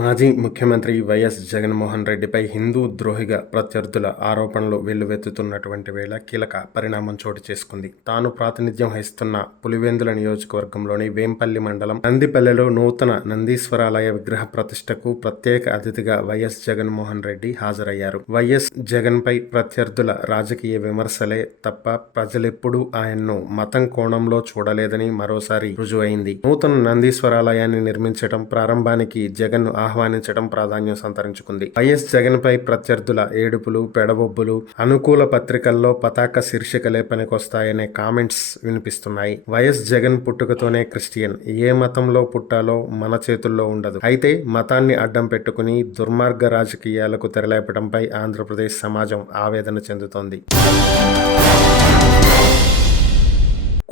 మాజీ ముఖ్యమంత్రి వైఎస్ జగన్మోహన్ రెడ్డిపై హిందూ ద్రోహిగా ప్రత్యర్థుల ఆరోపణలు వెల్లువెత్తుతున్నటువంటి వేళ కీలక పరిణామం చోటు చేసుకుంది. తాను ప్రాతినిధ్యం వహిస్తున్న పులివెందుల నియోజకవర్గంలోని వేంపల్లి మండలం నందిపల్లెలో నూతన నందీశ్వరాలయ విగ్రహ ప్రతిష్టకు ప్రత్యేక అతిథిగా వైఎస్ జగన్మోహన్ రెడ్డి హాజరయ్యారు. వైఎస్ జగన్పై ప్రత్యర్థుల రాజకీయ విమర్శలే తప్ప ప్రజలెప్పుడూ ఆయన్ను మతం కోణంలో చూడలేదని మరోసారి రుజువైంది. నూతన నందీశ్వరాలయాన్ని నిర్మించడం ప్రారంభానికి జగన్ ఆహ్వానించడం ప్రాధాన్యం సంతరించుకుంది. వైఎస్ జగన్ పై ప్రత్యర్థుల ఏడుపులు, పెడబొబ్బులు, అనుకూల పత్రికల్లో పతాక శీర్షికలే పనికొస్తాయనే కామెంట్స్ వినిపిస్తున్నాయి. వైఎస్ జగన్ పుట్టుకతోనే క్రిస్టియన్, ఏ మతంలో పుట్టాలో మన చేతుల్లో ఉండదు. అయితే మతాన్ని అడ్డం పెట్టుకుని దుర్మార్గ రాజకీయాలకు తెరలేపడంపై ఆంధ్రప్రదేశ్ సమాజం ఆవేదన చెందుతోంది.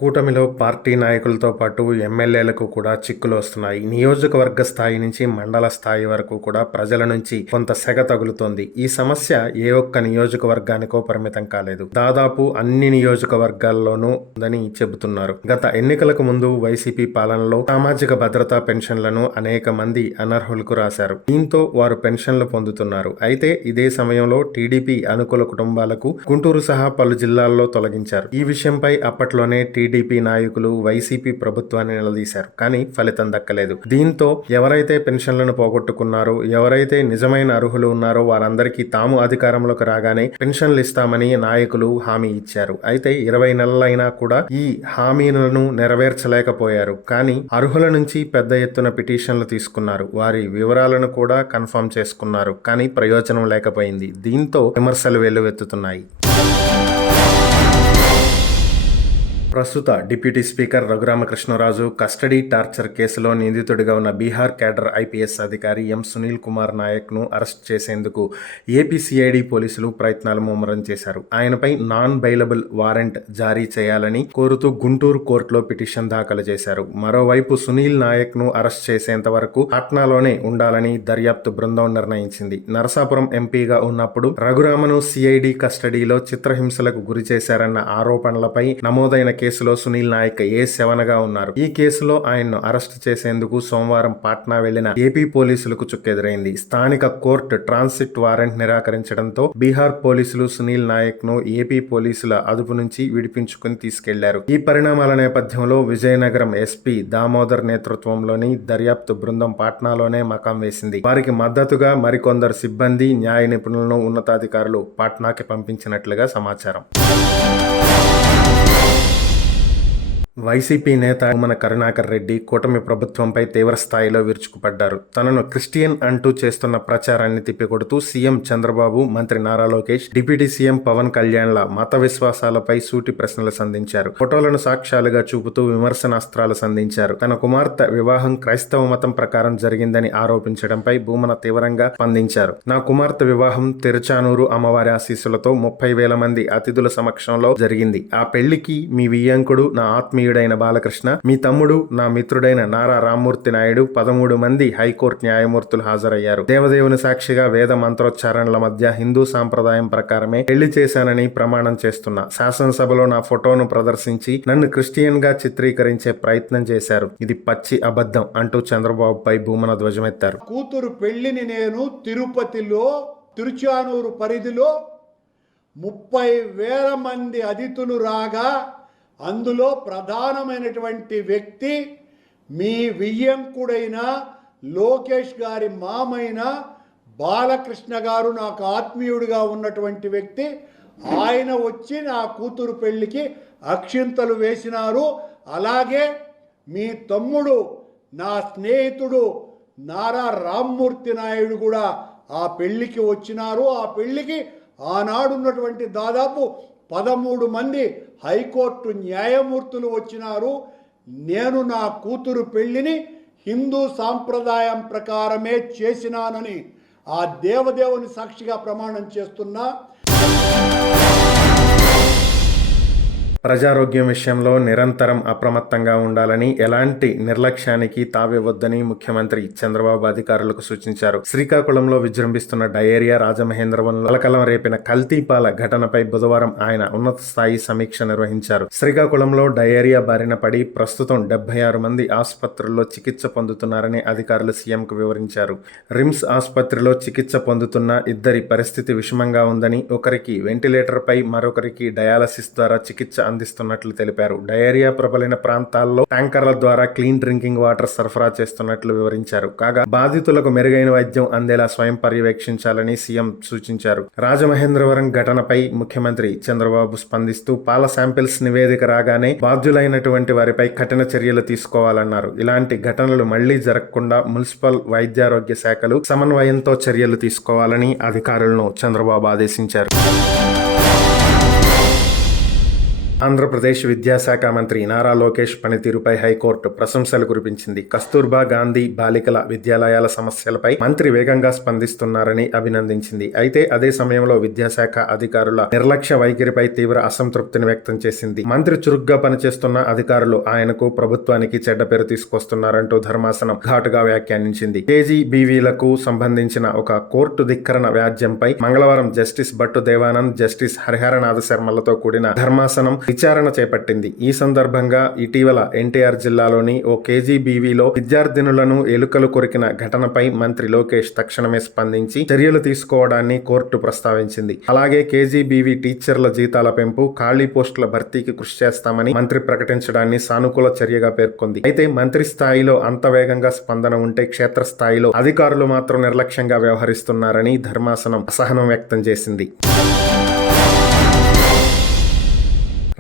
కూటమిలో పార్టీ నాయకులతో పాటు ఎమ్మెల్యేలకు కూడా చిక్కులు వస్తున్నాయి. నియోజకవర్గ స్థాయి నుంచి మండల స్థాయి వరకు కూడా ప్రజల నుంచి కొంత సెగ తగులుతోంది. ఈ సమస్య ఏ ఒక్క నియోజకవర్గానికో పరిమితం కాలేదు, దాదాపు అన్ని నియోజకవర్గాల్లోనూ ఉందని చెబుతున్నారు. గత ఎన్నికలకు ముందు వైసీపీ పాలనలో సామాజిక భద్రతా పెన్షన్లను అనేక మంది అనర్హులకు రాశారు. దీంతో వారు పెన్షన్లు పొందుతున్నారు. అయితే ఇదే సమయంలో టీడీపీ అనుకూల కుటుంబాలకు గుంటూరు సహా పలు జిల్లాల్లో తొలగించారు. ఈ విషయంపై అప్పట్లోనే టీడీపీ నాయకులు వైసీపీ ప్రభుత్వాన్ని నిలదీశారు. కానీ ఫలితం దక్కలేదు. దీంతో ఎవరైతే పెన్షన్లను పోగొట్టుకున్నారో, ఎవరైతే నిజమైన అర్హులు ఉన్నారో వారందరికీ తాము అధికారంలోకి రాగానే పెన్షన్లు ఇస్తామని నాయకులు హామీ ఇచ్చారు. అయితే 20 నెలలైనా కూడా ఈ హామీలను నెరవేర్చలేకపోయారు. కానీ అర్హుల నుంచి పెద్ద ఎత్తున పిటిషన్లు తీసుకున్నారు. వారి వివరాలను కూడా కన్ఫర్మ్ చేసుకున్నారు. కానీ ప్రయోజనం లేకపోయింది. దీంతో విమర్శలు వెల్లువెత్తుతున్నాయి. ప్రస్తుత deputy speaker Raghuramakrishnaraju custody torture కేసులో నిందితుడిగా ఉన్న బీహార్ కేడర్ ఐపీఎస్ అధికారి ఎం సునీల్ కుమార్ నాయక్ను అరెస్ట్ చేసేందుకు ఏపీ సిఐడి పోలీసులు ప్రయత్నాలు ముమ్మరం చేశారు. ఆయనపై నాన్ బెయిలబుల్ వారెంట్ జారీ చేయాలని కోరుతూ గుంటూరు కోర్టులో పిటిషన్ దాఖలు చేశారు. మరోవైపు సునీల్ నాయక్ను అరెస్ట్ చేసేంత వరకు పాట్నాలోనే ఉండాలని దర్యాప్తు బృందం నిర్ణయించింది. నరసాపురం ఎంపీగా ఉన్నప్పుడు రఘురామను సిఐడి కస్టడీలో చిత్రహింసలకు గురి చేశారన్న ఆరోపణలపై నమోదైన కేసులో సునీల్ నాయక్ A7గా ఉన్నారు. ఈ కేసులో ఆయన్ను అరెస్ట్ చేసేందుకు సోమవారం పాట్నా వెళ్లిన ఏపీ పోలీసులకు చుక్కెదురైంది. స్థానిక కోర్టు ట్రాన్సిట్ వారెంట్ నిరాకరించడంతో బీహార్ పోలీసులు సునీల్ నాయక్ ను ఏపీ పోలీసుల అదుపు నుంచి విడిపించుకుని తీసుకెళ్లారు. ఈ పరిణామాల నేపథ్యంలో విజయనగరం ఎస్పీ దామోదర్ నేతృత్వంలోని దర్యాప్తు బృందం పాట్నాలోనే మకాం వేసింది. వారికి మద్దతుగా మరికొందరు సిబ్బంది, న్యాయ నిపుణులను ఉన్నతాధికారులు పాట్నాకి పంపించినట్లుగా సమాచారం. వైసీపీ నేత భూమన కరుణాకర్ రెడ్డి కూటమి ప్రభుత్వంపై తీవ్ర స్థాయిలో విరుచుకుపడ్డారు. తనను క్రిస్టియన్ అంటూ చేస్తున్న ప్రచారాన్ని తిప్పికొడుతూ సీఎం చంద్రబాబు, మంత్రి నారా లోకేష్, డిప్యూటీ సీఎం పవన్ కళ్యాణ్ల మత విశ్వాసాలపై సూటి ప్రశ్నలు సంధించారు. ఫోటోలను సాక్ష్యాలుగా చూపుతూ విమర్శనాస్త్రాలు సంధించారు. తన కుమార్తె వివాహం క్రైస్తవ మతం ప్రకారం జరిగిందని ఆరోపించడంపై భూమన తీవ్రంగా స్పందించారు. నా కుమార్తె వివాహం తిరుచానూరు అమ్మవారి ఆశీస్సులతో 30,000 మంది అతిథుల సమక్షంలో జరిగింది. ఆ పెళ్లికి మీ వియ్యంకుడు, నా ఆత్మీయ బాలకృష్ణ, మీ తమ్ముడు, నా మిత్రుడైన నారా రామ్మూర్తి నాయుడు, 13 మంది హైకోర్టు న్యాయమూర్తులు హాజరయ్యారు. దేవదేవుని సాక్షిగా వేద మంత్రోచ్చారణల మధ్య హిందూ సాంప్రదాయం ప్రకారమే పెళ్లి చేశానని ప్రమాణం చేస్తున్నా. శాసనసభలో నా ఫోటోను ప్రదర్శించి నన్ను క్రిస్టియన్ గా చిత్రీకరించే ప్రయత్నం చేశారు. ఇది పచ్చి అబద్ధం అంటూ చంద్రబాబుపై భూమన ధ్వజమెత్తారు. కూతురు పెళ్లిని నేను తిరుపతిలో, తిరుచానూరు పరిధిలో 30,000 మంది అతిథులు రాగా అందులో ప్రధానమైనటువంటి వ్యక్తి మీ వియ్యంకుడైన లోకేష్ గారి మామైన బాలకృష్ణ గారు, నాకు ఆత్మీయుడిగా ఉన్నటువంటి వ్యక్తి. ఆయన వచ్చి నా కూతురు పెళ్లికి అక్షింతలు వేసినారు. అలాగే మీ తమ్ముడు, నా స్నేహితుడు నారా రామ్మూర్తి నాయుడు కూడా ఆ పెళ్లికి వచ్చినారు. ఆ పెళ్లికి ఆనాడున్నటువంటి దాదాపు 13 మంది హైకోర్టు న్యాయమూర్తులు వచ్చినారు. నేను నా కూతురు పెళ్లిని హిందూ సాంప్రదాయం ప్రకారమే చేసినానని ఆ దేవదేవుని సాక్షిగా ప్రమాణం చేస్తున్నా. ప్రజారోగ్యం విషయంలో నిరంతరం అప్రమత్తంగా ఉండాలని, ఎలాంటి నిర్లక్ష్యానికి తావివ్వొద్దని ముఖ్యమంత్రి చంద్రబాబు అధికారులకు సూచించారు. శ్రీకాకుళంలో విజృంభిస్తున్న డయేరియా, రాజమహేంద్రవరంలో కలకలం రేపిన కల్తీపాల ఘటనపై బుధవారం ఆయన ఉన్నత స్థాయి సమీక్ష నిర్వహించారు. శ్రీకాకుళంలో డయేరియా బారిన పడి ప్రస్తుతం 76 మంది ఆసుపత్రుల్లో చికిత్స పొందుతున్నారని అధికారులు సీఎంకు వివరించారు. రిమ్స్ ఆసుపత్రిలో చికిత్స పొందుతున్న ఇద్దరి పరిస్థితి విషమంగా ఉందని, ఒకరికి వెంటిలేటర్పై, మరొకరికి డయాలసిస్ ద్వారా చికిత్స అందిస్తున్నట్లు తెలిపారు. డయేరియా ప్రబలిన ప్రాంతాల్లో ట్యాంకర్ల ద్వారా క్లీన్ డ్రింకింగ్ వాటర్ సరఫరా చేస్తున్నట్లు వివరించారు. కాగా బాధితులకు మెరుగైన వైద్యం అందేలా స్వయం పర్యవేక్షించాలని సీఎం సూచించారు. రాజమహేంద్రవరం ఘటనపై ముఖ్యమంత్రి చంద్రబాబు స్పందిస్తూ పాల శాంపిల్స్ నివేదిక రాగానే బాధ్యులైనటువంటి వారిపై కఠిన చర్యలు తీసుకోవాలన్నారు. ఇలాంటి ఘటనలు మళ్లీ జరగకుండా మున్సిపల్, వైద్యారోగ్య శాఖలు సమన్వయంతో చర్యలు తీసుకోవాలని అధికారులను చంద్రబాబు ఆదేశించారు. ఆంధ్రప్రదేశ్ విద్యాశాఖ మంత్రి నారా లోకేష్ పనితీరుపై హైకోర్టు ప్రశంసలు కురిపించింది. కస్తూర్బా గాంధీ బాలికల విద్యాలయాల సమస్యలపై మంత్రి వేగంగా స్పందిస్తున్నారని అభినందించింది. అయితే అదే సమయంలో విద్యాశాఖ అధికారుల నిర్లక్ష్య వైఖరిపై తీవ్ర అసంతృప్తిని వ్యక్తం చేసింది. మంత్రి చురుగ్గా పనిచేస్తున్న అధికారులు ఆయనకు, ప్రభుత్వానికి చెడ్డ పేరు తీసుకొస్తున్నారంటూ ధర్మాసనం ఘాటుగా వ్యాఖ్యానించింది. కేజీబీవీలకు సంబంధించిన ఒక కోర్టు ధిక్కరణ వ్యాజ్యంపై మంగళవారం జస్టిస్ భట్టు దేవానంద్, జస్టిస్ హరిహరనాథ శర్మలతో కూడిన ధర్మాసనం విచారణ చేపట్టింది. ఈ సందర్భంగా ఇటీవల ఎన్టీఆర్ జిల్లాలోని ఓ కేజీబీవీలో విద్యార్థినులను ఎలుకలు కొరికిన ఘటనపై మంత్రి లోకేష్ తక్షణమే స్పందించి చర్యలు తీసుకోవడాన్ని కోర్టు ప్రస్తావించింది. అలాగే కేజీబీవీ టీచర్ల జీతాల పెంపు, ఖాళీ పోస్టుల భర్తీకి కృషి చేస్తామని మంత్రి ప్రకటించడాన్ని సానుకూల చర్యగా పేర్కొంది. అయితే మంత్రి స్థాయిలో అంత వేగంగా స్పందన ఉంటే క్షేత్రస్థాయిలో అధికారులు మాత్రం నిర్లక్ష్యంగా వ్యవహరిస్తున్నారని ధర్మాసనం అసహనం వ్యక్తం చేసింది.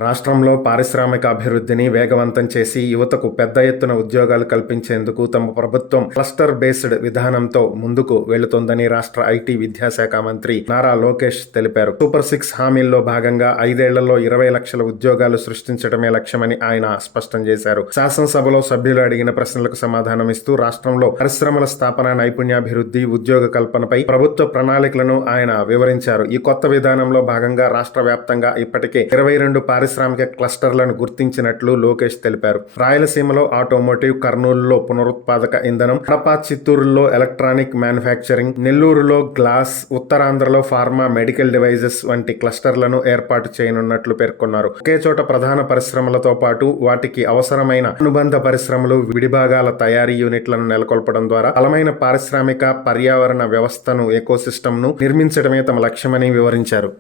రాష్ట్రంలో పారిశ్రామిక అభివృద్ధిని వేగవంతం చేసి యువతకు పెద్ద ఎత్తున ఉద్యోగాలు కల్పించేందుకు తమ ప్రభుత్వం క్లస్టర్ బేస్డ్ విధానంతో ముందుకు వెళుతోందని రాష్ట్ర ఐటీ విద్యాశాఖ మంత్రి నారా లోకేష్ తెలిపారు. సూపర్ 6 హామీల్లో భాగంగా 5 ఏళ్లలో 20 లక్షల ఉద్యోగాలు సృష్టించడమే లక్ష్యమని ఆయన స్పష్టం చేశారు. శాసనసభలో సభ్యులు అడిగిన ప్రశ్నలకు సమాధానమిస్తూ రాష్ట్రంలో పరిశ్రమల స్థాపన, నైపుణ్యాభివృద్ధి, ఉద్యోగ కల్పనపై ప్రభుత్వ ప్రణాళికలను ఆయన వివరించారు. ఈ కొత్త విధానంలో భాగంగా రాష్ట్ర వ్యాప్తంగా ఇప్పటికే 22 పారిశ్రామిక క్లస్టర్లను గుర్తించినట్లు లోకేష్ తెలిపారు. రాయలసీమలో ఆటోమోటివ్, కర్నూలులో పునరుత్పాదక ఇంధనం, కడప, చిత్తూరులో ఎలక్ట్రానిక్ మ్యానుఫ్యాక్చరింగ్, నెల్లూరులో గ్లాస్, ఉత్తరాంధ్రలో ఫార్మా, మెడికల్ డివైజెస్ వంటి క్లస్టర్లను ఏర్పాటు చేయనున్నట్లు పేర్కొన్నారు. ఒకే చోట ప్రధాన పరిశ్రమలతో పాటు వాటికి అవసరమైన అనుబంధ పరిశ్రమలు, విడిభాగాల తయారీ యూనిట్లను నెలకొల్పడం ద్వారా బలమైన పారిశ్రామిక పర్యావరణ వ్యవస్థను, ఎకోసిస్టమ్ను నిర్మించడమే తమ లక్ష్యమని వివరించారు.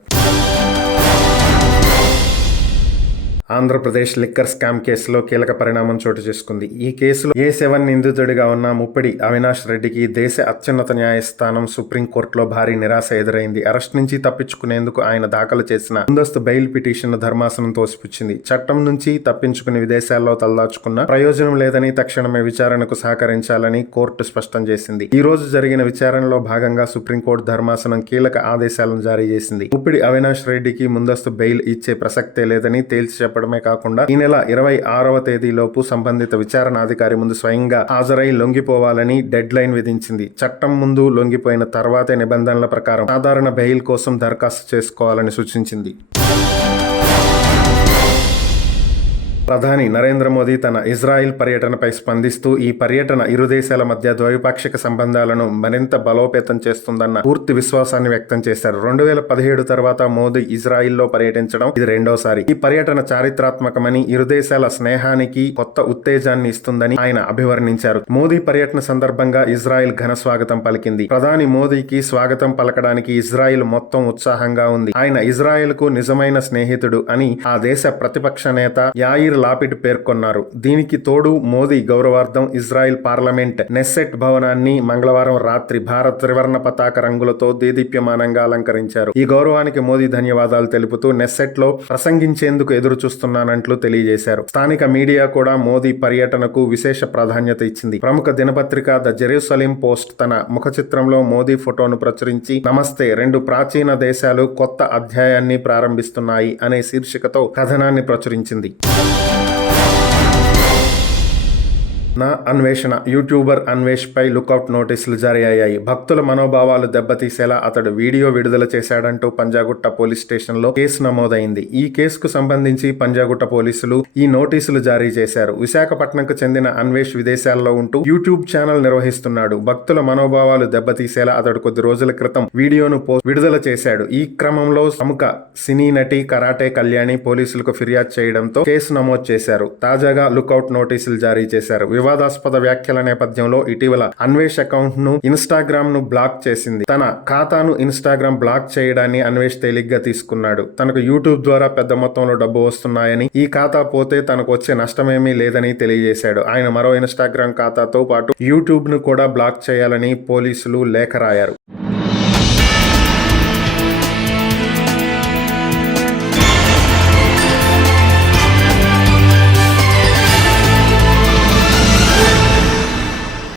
ఆంధ్రప్రదేశ్ లిక్కర్ స్కామ్ కేసులో కీలక పరిణామం చోటు చేసుకుంది. ఈ కేసులో A7 నిందితుడిగా ఉన్న ముప్పిడి అవినాష్ రెడ్డికి దేశ అత్యున్నత న్యాయస్థానం సుప్రీంకోర్టులో భారీ నిరాశ ఎదురైంది. అరెస్ట్ నుంచి తప్పించుకునేందుకు ఆయన దాఖలు చేసిన ముందస్తు బెయిల్ పిటిషన్ను ధర్మాసనం తోసిపుచ్చింది. చట్టం నుంచి తప్పించుకుని విదేశాల్లో తలదాచుకున్న ప్రయోజనం లేదని, తక్షణమే విచారణకు సహకరించాలని కోర్టు స్పష్టం చేసింది. ఈ రోజు జరిగిన విచారణలో భాగంగా సుప్రీంకోర్టు ధర్మాసనం కీలక ఆదేశాలను జారీ చేసింది. ముప్పిడి అవినాష్ రెడ్డికి ముందస్తు బెయిల్ ఇచ్చే ప్రసక్తే లేదని తేల్చి చెప్పడమే కాకుండా ఈ నెల 26వ తేదీలోపు సంబంధిత విచారణాధికారి ముందు స్వయంగా హాజరై లొంగిపోవాలని డెడ్ లైన్ విధించింది. చట్టం ముందు లొంగిపోయిన తర్వాతే నిబంధనల ప్రకారం సాధారణ బెయిల్ కోసం దరఖాస్తు చేసుకోవాలని సూచించింది. ప్రధాని నరేంద్ర మోదీ తన ఇజ్రాయిల్ పర్యటనపై స్పందిస్తూ ఈ పర్యటన ఇరు దేశాల మధ్య ద్వైపాక్షిక సంబంధాలను మరింత బలోపేతం చేస్తుందన్న పూర్తి విశ్వాసాన్ని వ్యక్తం చేశారు. 2017 తర్వాత మోదీ ఇజ్రాయిల్లో పర్యటించడం ఇది రెండోసారి. ఈ పర్యటన చారిత్రాత్మకమని, ఇరు దేశాల స్నేహానికి కొత్త ఉత్తేజాన్ని ఇస్తుందని ఆయన అభివర్ణించారు. మోదీ పర్యటన సందర్భంగా ఇజ్రాయిల్ ఘన స్వాగతం పలికింది. ప్రధాని మోదీకి స్వాగతం పలకడానికి ఇజ్రాయిల్ మొత్తం ఉత్సాహంగా ఉంది. ఆయన ఇజ్రాయిల్ కు నిజమైన స్నేహితుడు అని ఆ దేశ ప్రతిపక్ష నేత యాయిర్ లాపిడ్ పేర్కొన్నారు. దీనికి తోడు మోదీ గౌరవార్థం ఇజ్రాయెల్ పార్లమెంట్ నెస్సెట్ భవనాన్ని మంగళవారం రాత్రి భారత త్రివర్ణ పతాక రంగులతో దేదీప్యమానంగా అలంకరించారు. ఈ గౌరవానికి మోదీ ధన్యవాదాలు తెలుపుతూ నెస్సెట్ లో ప్రసంగించేందుకు ఎదురు చూస్తున్నానంటూ తెలియజేశారు. స్థానిక మీడియా కూడా మోదీ పర్యటనకు విశేష ప్రాధాన్యత ఇచ్చింది. ప్రముఖ దినపత్రిక ద జెరూసలేం పోస్ట్ తన ముఖ చిత్రంలో మోదీ ఫోటోను ప్రచురించి నమస్తే, 2 ప్రాచీన దేశాలు కొత్త అధ్యాయాన్ని ప్రారంభిస్తున్నాయి అనే శీర్షికతో కథనాన్ని ప్రచురించింది. నా అన్వేషణ యూట్యూబర్ అన్వేష్ పై లుకౌట్ నోటీసులు జారీ అయ్యాయి. భక్తుల మనోభావాలు దెబ్బతీసేలా అతడు వీడియో విడుదల చేశాడంటూ పంజాగుట్ట పోలీస్ స్టేషన్లో కేసు నమోదైంది. ఈ కేసుకు సంబంధించి పంజాగుట్ట పోలీసులు ఈ నోటీసులు జారీ చేశారు. విశాఖపట్నంకు చెందిన అన్వేష్ విదేశాల్లో ఉంటూ యూట్యూబ్ ఛానల్ నిర్వహిస్తున్నాడు. భక్తుల మనోభావాలు దెబ్బతీసేలా అతడు కొద్ది రోజుల క్రితం వీడియోను విడుదల చేశాడు. ఈ క్రమంలో ప్రముఖ సినీ నటి కరాటే కళ్యాణి పోలీసులకు ఫిర్యాదు చేయడంతో కేసు నమోదు చేశారు. తాజాగా లుకౌట్ నోటీసులు జారీ చేశారు. వివాదాస్పద వ్యాఖ్యల నేపథ్యంలో ఇటీవల అన్వేష్ అకౌంట్ ను ఇన్స్టాగ్రామ్ ను బ్లాక్ చేసింది. తన ఖాతాను ఇన్స్టాగ్రామ్ బ్లాక్ చేయడాన్ని అన్వేష్ తేలిగ్గా తీసుకున్నాడు. తనకు యూట్యూబ్ ద్వారా పెద్ద మొత్తంలో డబ్బు వస్తున్నాయని, ఈ ఖాతా పోతే తనకు వచ్చే నష్టమేమీ లేదని తెలియజేశాడు. ఆయన మరో ఇన్స్టాగ్రామ్ ఖాతాతో పాటు యూట్యూబ్ ను కూడా బ్లాక్ చేయాలని పోలీసులు లేఖ రాయారు.